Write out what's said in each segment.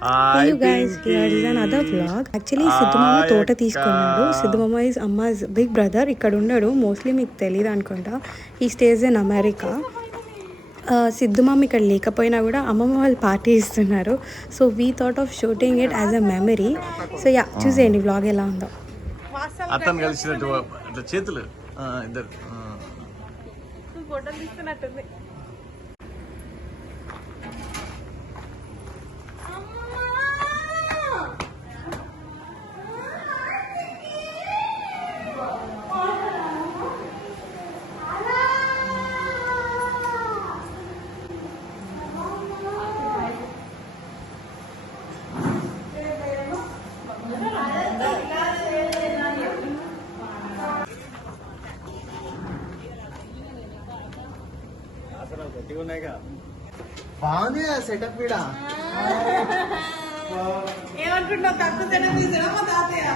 Hey you guys, here is another vlog. Actually Siddhu మామ తోట తీసుకున్నాడు. సిద్ధు మామ is అమ్మా's big brother. ఇక్కడ ఉన్నాడు. మోస్ట్లీ మీకు తెలియదు అనుకుంటా. He stays in America. Siddhu మామ ఇక్కడ లేకపోయినా కూడా అమ్మమ్మ వాళ్ళు పార్టీ ఇస్తున్నారు. So we thought of shooting it as a memory. So yeah చూసేయండి వ్లాగ్ ఎలా ఉందో. అతను కలిసినట్టు అట్లా చేతులు ఇద్దరు ఫోటోలు తీసుకున్నట్టుంది. బాగుంది సెటప్ కూడా. ఏమనుకుంటున్నావు? తక్కువ సెటప్ తీసాడా మా తాతయ్య?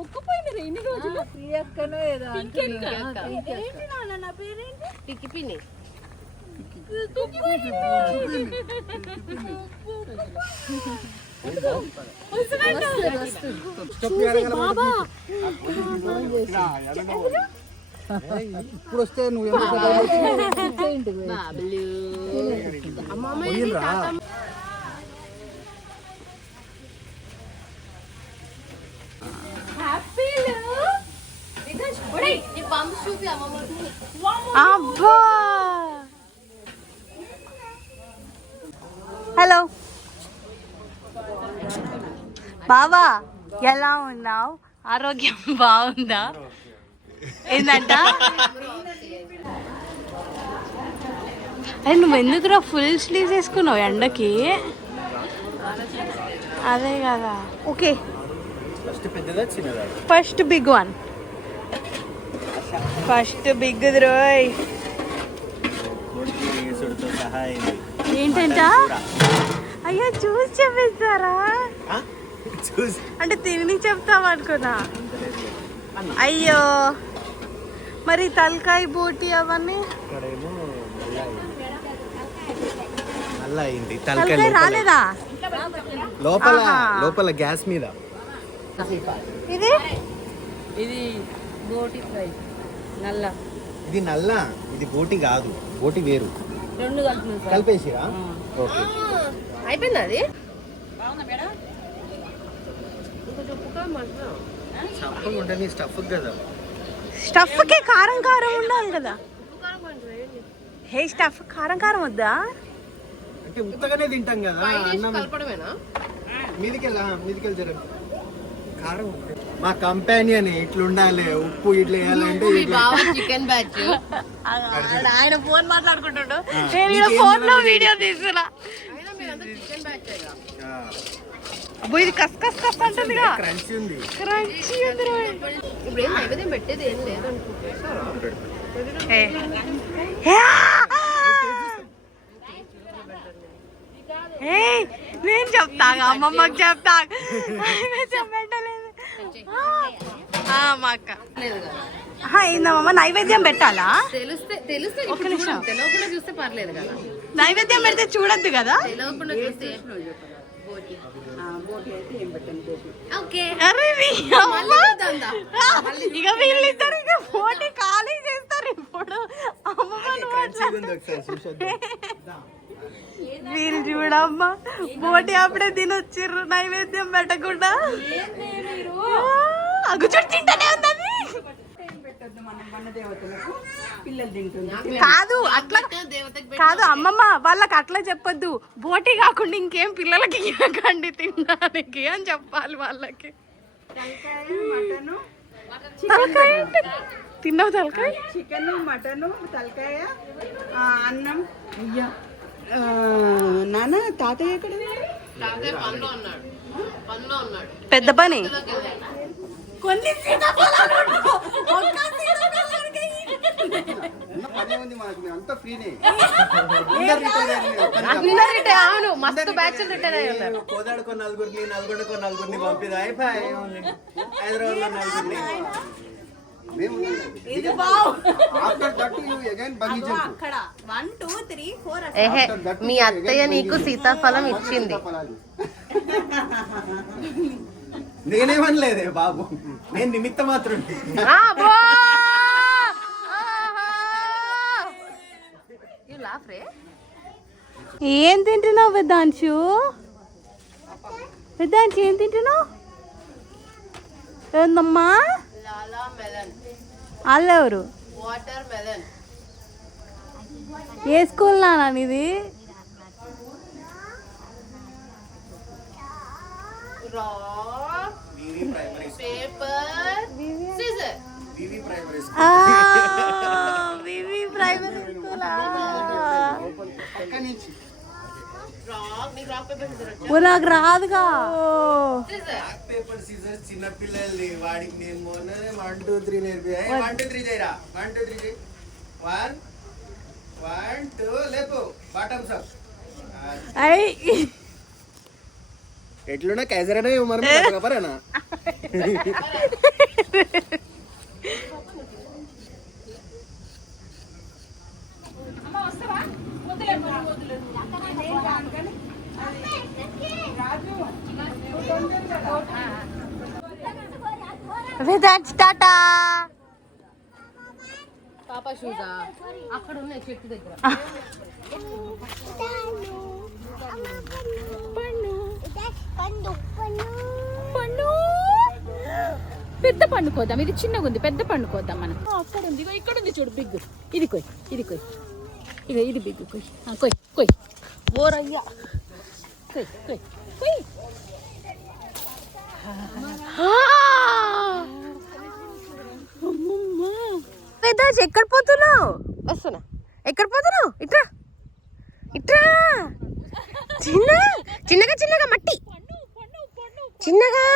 ఒక్కపోయినారు ఎన్ని రోజులు? ప్రియక్కనో ఏదో నా పేరేంటి? టికిపిని. ఇప్పుడు వస్తే నువ్వు అబ్బా హలో బావా, ఎలా ఉన్నావు? ఆరోగ్యం బాగుందా? ఏంటంట? అరే నువ్వు ఎందుకురా ఫుల్ స్లీవ్స్ వేసుకున్నావు ఎండకి? అదే కదా. Okay, first big one. First big రోయ్. ఏంటంట? అయ్యో చూసి చెప్పేస్తారా? అంటే తిని చెప్తాం అనుకున్నా. అయ్యో మరి తలకాయ బోటి అవన్నీ తలకాయ రాలేదా? లోపల లోపల గ్యాస్ మీద. ఇది ఇది బోటి ఫ్రై నల్ల. ఇది నల్ల, ఇది బోటి కాదు. బోటి వేరు. రెండు కలిపేసిరా? ఓకే, అయిపోయింది. అది స్టఫ్ ఉంటుంది. స్టఫ్ కదా, స్టఫ్ కి కారం కారం ఉండాలి కదా. హే స్టఫ్ కారం కారం వద్దా? అంటే ఉత్తగానే తింటాం కదా అన్నం. కలపడమేనా? మీదికెళ్ళి జర కారం. మా కంపానియన్ ఇట్లుండాలి, ఉప్పు ఇట్లా వేయాలంటే చికెన్ బ్యాచ్. ఆయన ఫోన్ మాట్లాడుకుంటాడు, నేను ఫోన్ లో వీడియో తీసుకున్నా. అబ్బో ఇది కస్ కస్ కస్ అంటుంది. క్రంచీ ఉంది. ఇప్పుడు ఏం నైవేద్యం పెట్టేది ఏం లేదు నేను చెప్తా, అమ్మమ్మకి చెప్తా. పెట్టలేదు మా అక్క. ఏందమ్మా నైవేద్యం పెట్టాలా? తెలిస్తే ఒక్క నిమిషం. తెలియకుండా చూస్తే పర్లేదు కదా. నైవేద్యం పెడితే చూడద్దు కదా. తెలియకుండా చూస్తే ఇక వీళ్ళిద్దరు ఇక పోటీ ఖాళీ చేస్తారు ఇప్పుడు. వీళ్ళు చూడమ్మా పోటీ అప్పుడే తినొచ్చిర్రు నైవేద్యం పెట్టకుండా. అగుచుడు తింటనే ఉన్నది. కాదు అట్లా కాదు అమ్మమ్మ, వాళ్ళకి అట్లా చెప్పొద్దు. బోటి కాకుండా ఇంకేం పిల్లలకి ఇవ్వకండి తినడానికి అని చెప్పాలి వాళ్ళకి. తలకాయ తిన్నావు? తలకాయ చికెన్, మటన్, తలకాయ, అన్నం. నాన్న తాతయ్య ఎక్కడ? తాతయ్య పనిలో ఉన్నాడు. పనిలో ఉన్నాడు. పెద్ద పని. కొన్ని సీతాఫలాలు ఒక్క సీతాఫలానికి పని ఉంది మాకు, అంతా ఫ్రీనే. అవును, మస్తు బ్యాచ్లు రిటైర్ అయ్యి ఉన్నారు. కోదాడుకో నలుగురిని పంపిదా హైదరాబాద్ లో నలుగురిని. అక్కడ 1 2 3 4 ఏహే, మీ అత్తయ్య నీకు సీతాఫలం ఇచ్చింది. నేనేమనలేదే బాబు, నేను నిమిత్త మాత్రం. ఏం తింటున్నావు వేదాంశు? వేదాంశు ఏం తింటున్నావు? ఏందమ్మా? వాళ్ళెవరు? Water melon. ఏ స్కూల్ నానా నీది? Rock paper scissor. V V primary school. నీకు రాక్ పేపర్ సిజర్ వచ్చా? నాకు రాదుగా. పేపర్ సీజర్స్ చిన్న పిల్లల్ని, వాడికి నేను మొన్న 1 2 3 నేర్పి 1 2 3 చేయరా. 1 2 3 చేయి. 1 1 2 లేపు బాటమ్స్ అప్. ఎట్లున్నా కైజరేనా మనం కబరేనా. వేదాంశ్ టాటా. పాపా షూజా అక్కడ ఉన్నాయి చెట్టు దగ్గర. పెద్ద పండు కోద్దాం. ఇది చిన్నగా ఉంది, పెద్ద పండు కోద్దాం మనం. అక్కడ ఉంది, ఇగో ఇక్కడ ఉంది చూడు బిగ్. ఇది కొయ్, ఇది కొయ్, ఇగో ఇది బిగ్. కొయ్ కొయ్ కొయ్. ఓరయ్యా, కొయ్ కొయ్ కొయ్. వేదాంశ్ ఎక్కడ పోతున్నావు? వస్తున్నా. ఎక్కడ పోతున్నావు? ఇట్రా ఇట్రా. చిన్నగా చిన్నగా మట్టి చిన్నగా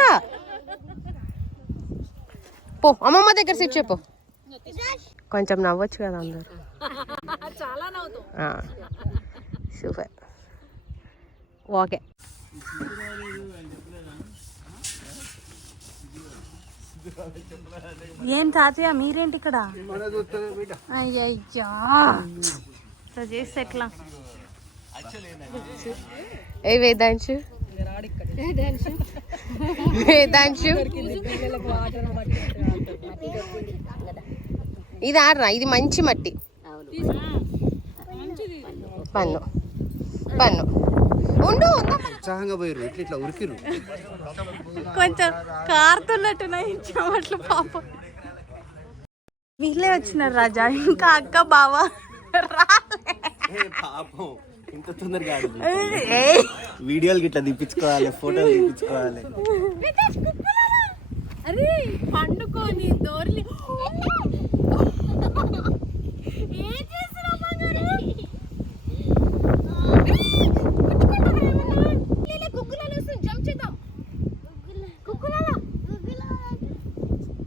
పో. అమ్మమ్మ దగ్గర సిట్ చెప్పు. కొంచెం నవ్వచ్చు కదా అందరు. చాలా నవ్వుతాం. సూపర్. ఓకే. ఏం తాతయ్య మీరేంటి ఇక్కడ? అయ్యయ్యా చేస్తే ఎట్లా? ఏ వేదాంశు, వేదాంశు ఇది ఆడరా. ఇది మంచి మట్టి. పన్ను పన్ను ఉండు. ఉత్సాహంగా పోయారు, ఇట్లా ఇట్లా ఉరికిరు. కొంచెం కారుతున్నట్టున్నాయి చెమట్లు పాపం. వీళ్ళే వచ్చినారు రాజా, ఇంకా అక్క బావ పాపం ఇంత తొందరగా వీడియోలు గిట్లా తీపించుకోవాలి, ఫోటోలు తీపించుకోవాలి. అరే పండుకొని దోర్లి. ఏం చేస్తున్నావు బంగారు? కుక్కులాలు వస్తుంది, జంప్ చేద్దాం.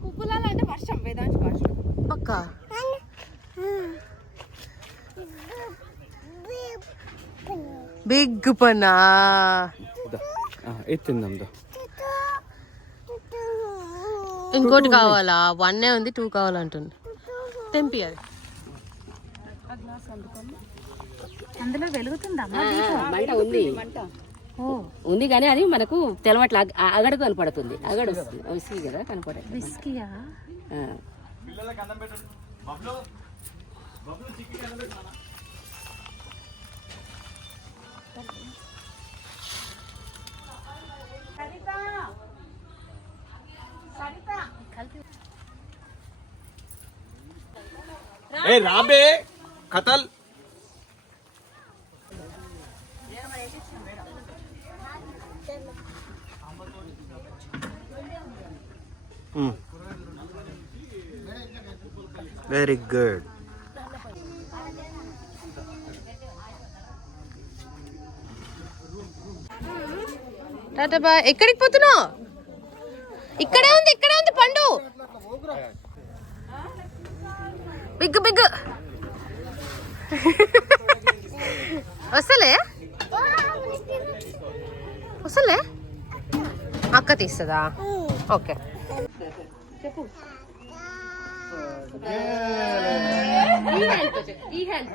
కుక్కులాలు అంటే వర్షం, వేదాంశ భాష. పక్క బిగ్ పన్నా. ఎత్తిందాం. ఇంకోటి కావాలా? 1 ఉంది, 2 కావాలంటుంది. తెంపి అది. అందులో వెలుగుతుందా? మంట ఉంది, ఉంది కానీ అది మనకు తెలవట్ల. అగడు కనపడుతుంది, అగడు వస్తుంది. విసిగి కదా కనపడే. విస్కీయా? ఏ రాబే కతల్. Very good. Tata bye. ఎక్కడికి పోతున్నావు? ఇక్కడే ఉంది పండు. బిగ్ బిగ్ వస్తలే అక్క తీస్తుందా? ఓకే చెప్పు. ఈ హ్యాండ్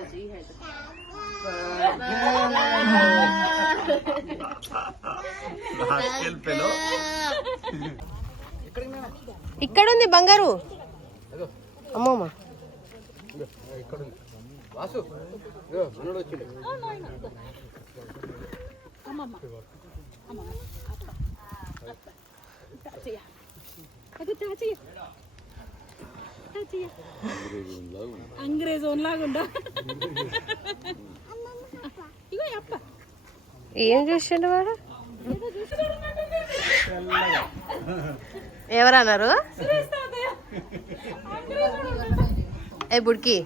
ఇక్కడ ఉంది బంగారు. అమ్మమ్మ అంగ్రేజ్ లాగుండా. ఇగో అప్ప ఏం చూసిండు వాడు? ఎవరన్నారు? ఏ బుడ్కి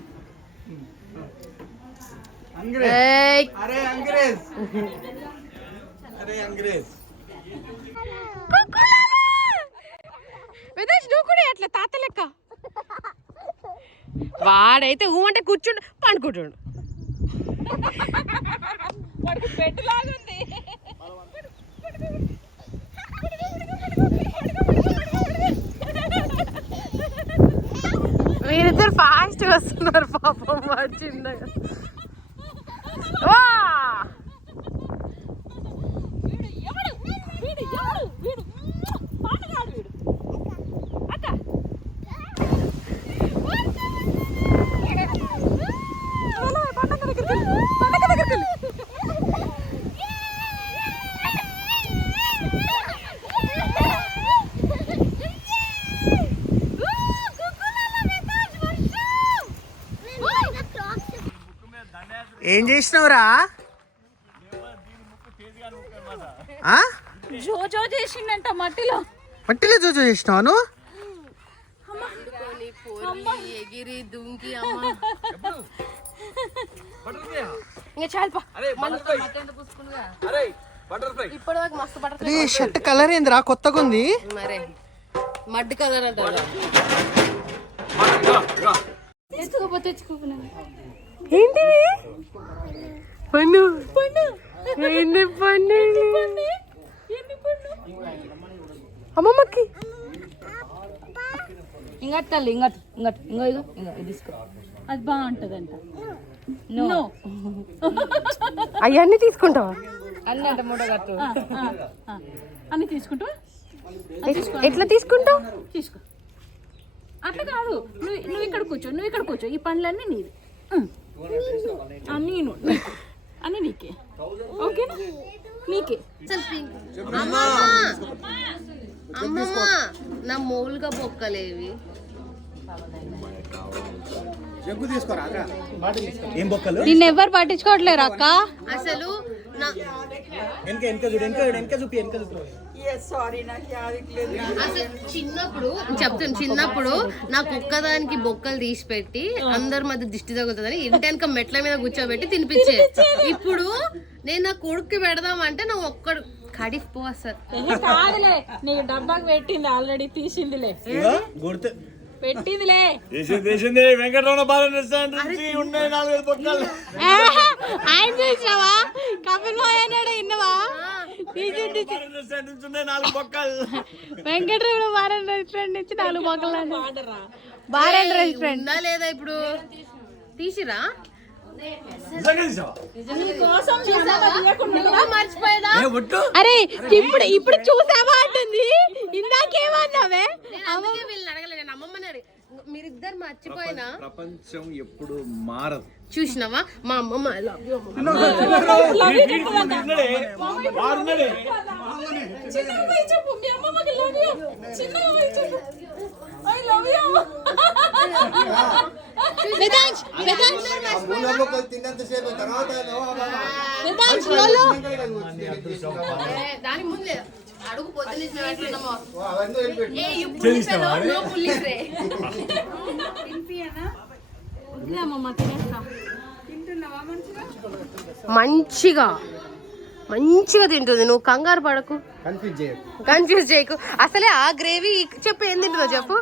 నువ్వు కూడా అట్లా తాత లెక్క. వాడైతే ఊ అంటే కూర్చుండు పండుకుంటుండు. పెట్టులాగుంది. మీరిద్దరు ఫాస్ట్ వస్తున్నారు పాపం. వాడు చిన్నగా ఏం చేసినవురా? జోజో చేసిండంట మట్టిలో జోజో చేసినావు? ఎగిరి దుంకి అమ్మ ఇంకా చాలుపా. ఇప్పటిదాకా మస్తు బటర్. షర్ట్ కలర్ ఏందిరా కొత్తగా ఉంది? మరే మడ్ కలర్ అంటారు. ఏంటివి? పన్ను ఎన్ని పన్ను అమ్మమ్మకి. ఇంకట్ తల్లి ఇంకో తీసుకో. అది బాగుంటదంట. నో అవన్నీ తీసుకుంటావా? అన్నీ అంట మూడగట్టు అన్ని తీసుకుంటావా? ఎట్లా తీసుకుంటావు? తీసుకో. అట్లా కాదు, నువ్వు ఇక్కడ కూర్చో. ఈ పండ్లన్నీ నీది. నేను అన్నీ నీకే. ఓకేనా? నీకే. అమ్మమ్మ నా మోలుగా బొక్కలేవి. నిన్ను ఎవరు పట్టించుకోవట్లేరు అక్క. అసలు చిన్నప్పుడు నాకు ఒక్కదానికి బొక్కలు తీసి పెట్టి అందరి మధ్య దిష్టి తగులుతుందని ఇంటెనక మెట్ల మీద కూర్చోబెట్టి తినిపించే. ఇప్పుడు నేను నా కొడుక్కి పెడదామంటే నువ్వు ఒక్కడు కడిఫ్ పోస్తారు. కాదులే, నీకు డబ్బాకి పెట్టింది ఆల్రెడీ, తీసిందిలే పెట్టిందిలే. వెంకటరమణ బాలన్ రెస్టారెంట్ నుంచి ఉన్నాయి 4-5 బొక్కలు. ఆయన చూసినావా? కపిల్ బాయ్ అన్నాడు ఇన్నవా? రెస్టారెంట్ నుంచి ఉన్నాయి 4 బొక్కలు. వెంకటరమణ బాలన్ రెస్టారెంట్ నుంచి 4 బొక్కలు. బాలన్ రెస్టారెంట్ ఉందా లేదా ఇప్పుడు? తీసిరా మర్చిపోయేదా? అరే ఇప్పుడు చూసావా అంటుంది. ఇందాకేమన్నావే? అందుకే వీళ్ళని అడగలే, నేను అమ్మమ్మని అడిగి. మీరిద్దరు మర్చిపోయినా ప్రపంచం ఎప్పుడు మారదు. చూసినావా మా అమ్మమ్మ దాని ముందే అడుగు పొద్దున మంచిగా మంచిగా తింటుంది. నువ్వు కంగారు పడకు, కన్ఫ్యూజ్ చేయకు. అసలే ఆ గ్రేవీ చెప్పు ఏం తింటుందో చెప్పు.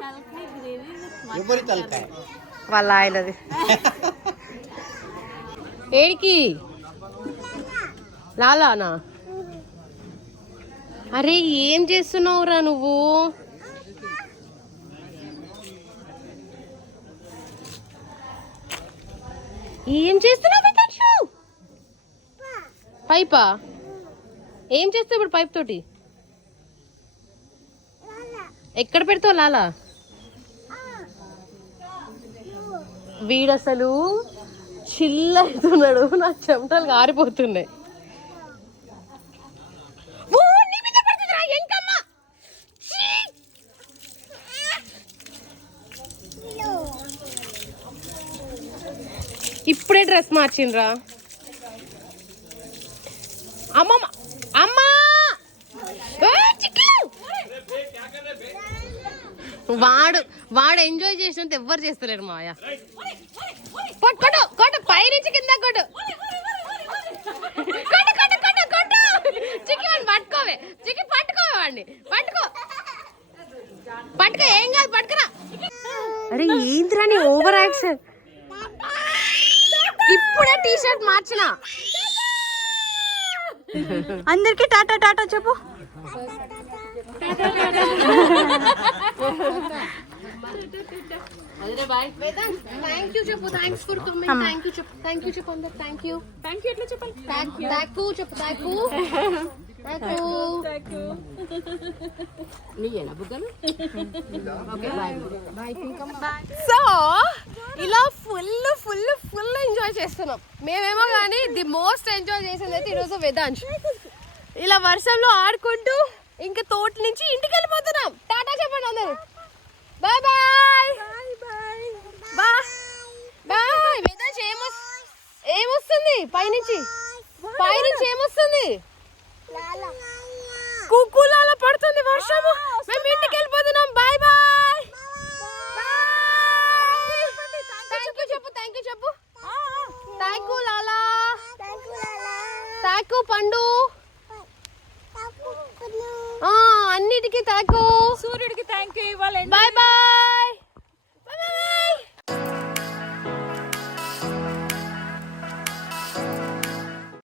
వాళ్ళ ఆయనది. ఏడికి లాలానా? అరే ఏం చేస్తున్నావురా నువ్వు? ఏం చేస్తున్నావు? పైపా? ఏం చేస్తావు ఇప్పుడు పైప్ తోటి? ఎక్కడ పెడతావు లాలా? వీడు అసలు చిల్ అవుతున్నాడు. నాకు చెమటలు గారిపోతున్నాయి. ఇప్పుడే డ్రెస్ మార్చిండ్రా. అమ్మమ్మ అమ్మా వాడు ఎంజాయ్ చేసినంత ఎవ్వరు చేస్తలేరు మాయా. కొట్టు కొట్టు పైనుంచి కింద కొట్టు. చిక్కి వాడిని పట్టుకోవే. చిక్కి పట్టుకోవే వాడిని. పట్టుకో ఏం కాదు, పట్టుకురా. అరే ఏంద్రా నీ ఓవర్ యాక్షన్. ఇప్పుడే టీ షర్ట్ మార్చిన. అందరికి టాటా టాటా చెప్పు. థ్యాంక్ యూ చెప్పు. Thanks for coming. Thank you చెప్పు. థ్యాంక్ యూ చెప్పు అందరు. Thank you. థ్యాంక్ యూ ఎట్లా చెప్పాలి? థ్యాంక్ యూ చెప్పు. Thank you. సో ఇలా ఫుల్ ఎంజాయ్ చేస్తున్నాం మేమేమో. కానీ ది మోస్ట్ ఎంజాయ్ చేసింది అయితే ఈరోజు వేదాంశ్. ఇలా వర్షంలో ఆడుకుంటూ ఇంకా తోట నుంచి ఇంటికి వెళ్ళిపోతున్నాం. టాటా చెప్పండి అందరు. Bye bye bye. వేదాంశ్ ఏమొస్తుంది పైనుంచి? ఏమొస్తుంది? కుక్కులాల పడుతుంది వర్షము. మేము ఇంటికి వెళ్ళిపోతున్నాం. Bye bye. థ్యాంక్ యూ చెప్పు. థ్యాంక్ యూ చెప్పు. థ్యాంక్ యూ లాలా. థ్యాంక్ యూ పండు. అన్నిటికీ థ్యాంక్ యూ. సూర్యుడికి థ్యాంక్ యూ ఇవ్వాలి. Bye bye.